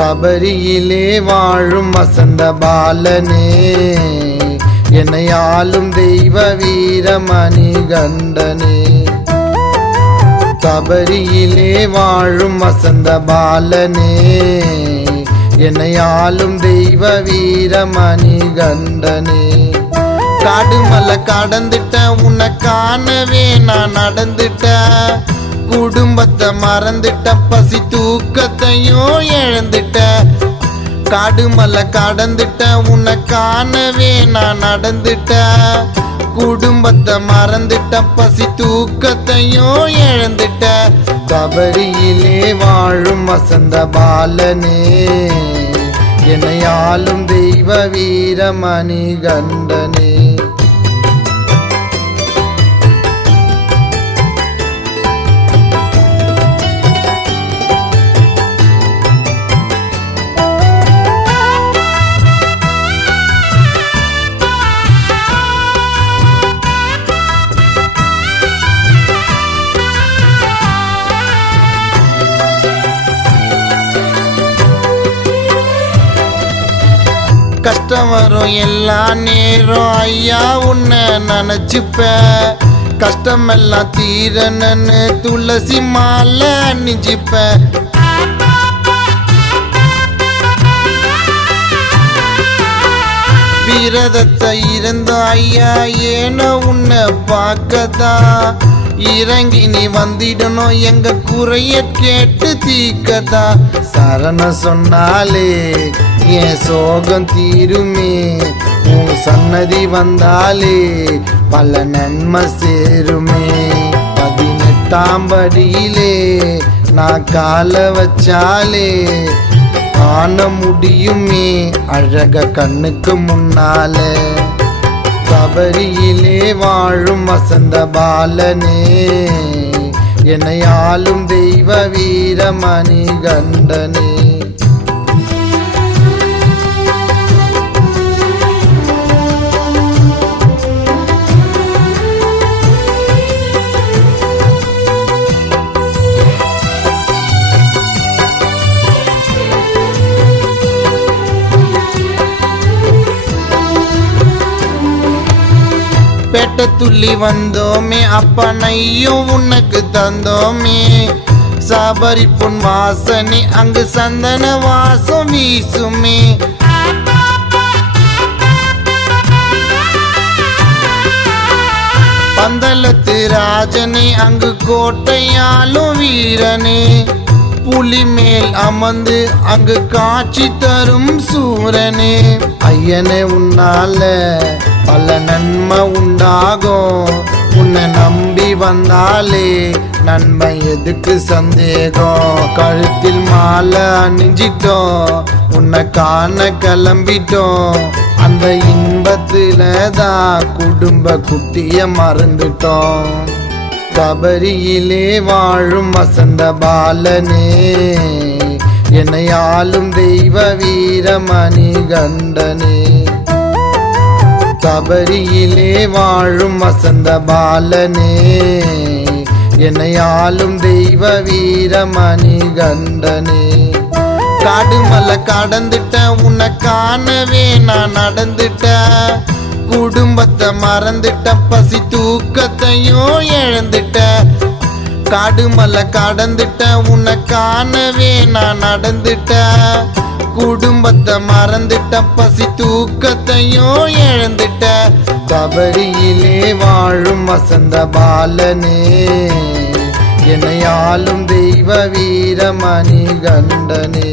சபரியிலே வாழும் வசந்த பாலனே, என்னை ஆளும் தெய்வ வீரமணி கண்டனே. சபரியிலே வாழும் வசந்த பாலனே, என்னை ஆளும் தெய்வ வீரமணி கண்டனே. காடுமலை கடந்துட்ட உன்னை காணவே நான் நடந்துட்ட, குடும்பத்தை மறந்துட்ட, பசி தூக்கத்தையும் இழந்துட்ட. காடுமலை கடந்துட்ட உன்னை காணவே நான் நடந்துட்ட, குடும்பத்தை மறந்துட்ட, பசி தூக்கத்தையும் இழந்துட்ட. சபரியிலே வாழும் வசந்த பாலனே, என்னை ஆளும் தெய்வ வீரமணி கண்டனே. கஷ்டம் வரும் எல்லா நேரம் ஐயா உன்னை நினைச்சுப்ப, கஷ்டமெல்லாம் தீரனன்னு துளசி மாலை அணிஞ்சிப்ப. விரதத்தை இருந்த ஐயா ஏனோ உன்னை பார்க்கதான், இறங்கி நீ வந்திடணும் எங்க குறைய கேட்டு தீக்கதா. சரண சொன்னாலே என் சோகம் தீருமே, உன் சன்னதி வந்தாலே பல நன்மை சேருமே. 18ஆம் படியிலே நான் கால வச்சாலே காண முடியுமே அழக கண்ணுக்கு முன்னால. சபரியிலே வாழும் வசந்த பாலனே, என்னை ஆளும் தெய்வ வீரமணி கண்டனே. பேட்ட துள்ளி வந்தோமே அப்பனையும் உனக்கு தந்தோமே, சபரி பொன் வாசனை அங்கு சந்தன வாசம் வீசுமே. பந்தளத்து ராஜனே அங்கு கோட்டையாலும் வீரனே, புலி மேல் அமர்ந்து அங்கு காட்சி தரும் சூரனே. ஐயனே உன்னால பல நன்மை உண்டாகும், உன்னை நம்பி வந்தாலே நன்மை எதுக்கு சந்தேகம். கழுத்தில் மாலை அணிஞ்சிட்டோம், உன்னை காண கிளம்பிட்டோம், அந்த இன்பத்துல தான் குடும்ப குட்டிய மறந்துட்டோம். சபரியிலே வாழும் வசந்த பாலனே, என்னை ஆளும் தெய்வ வீரமணி கண்டனே. சபரியிலே வாழும் வசந்த பாலனே, என்னை ஆளும் தெய்வ வீரமணி கண்டனே. காடுமலை கடந்துட்ட உன்னை காணவே நான் நடந்துட்ட, குடும்பத்தை மறந்துட்ட, பசி தூக்கத்தையும் இழந்துட்ட. காடுமலை கடந்துட்ட உன்னை காணவே நான் நடந்துட்ட, குடும்பத்தை மறந்துட்ட, பசி தூக்கத்தையும் இழந்துட்ட. சபரியிலே வாழும் வசந்த பாலனே, என்னை ஆளும் தெய்வ வீரமணி கண்டனே.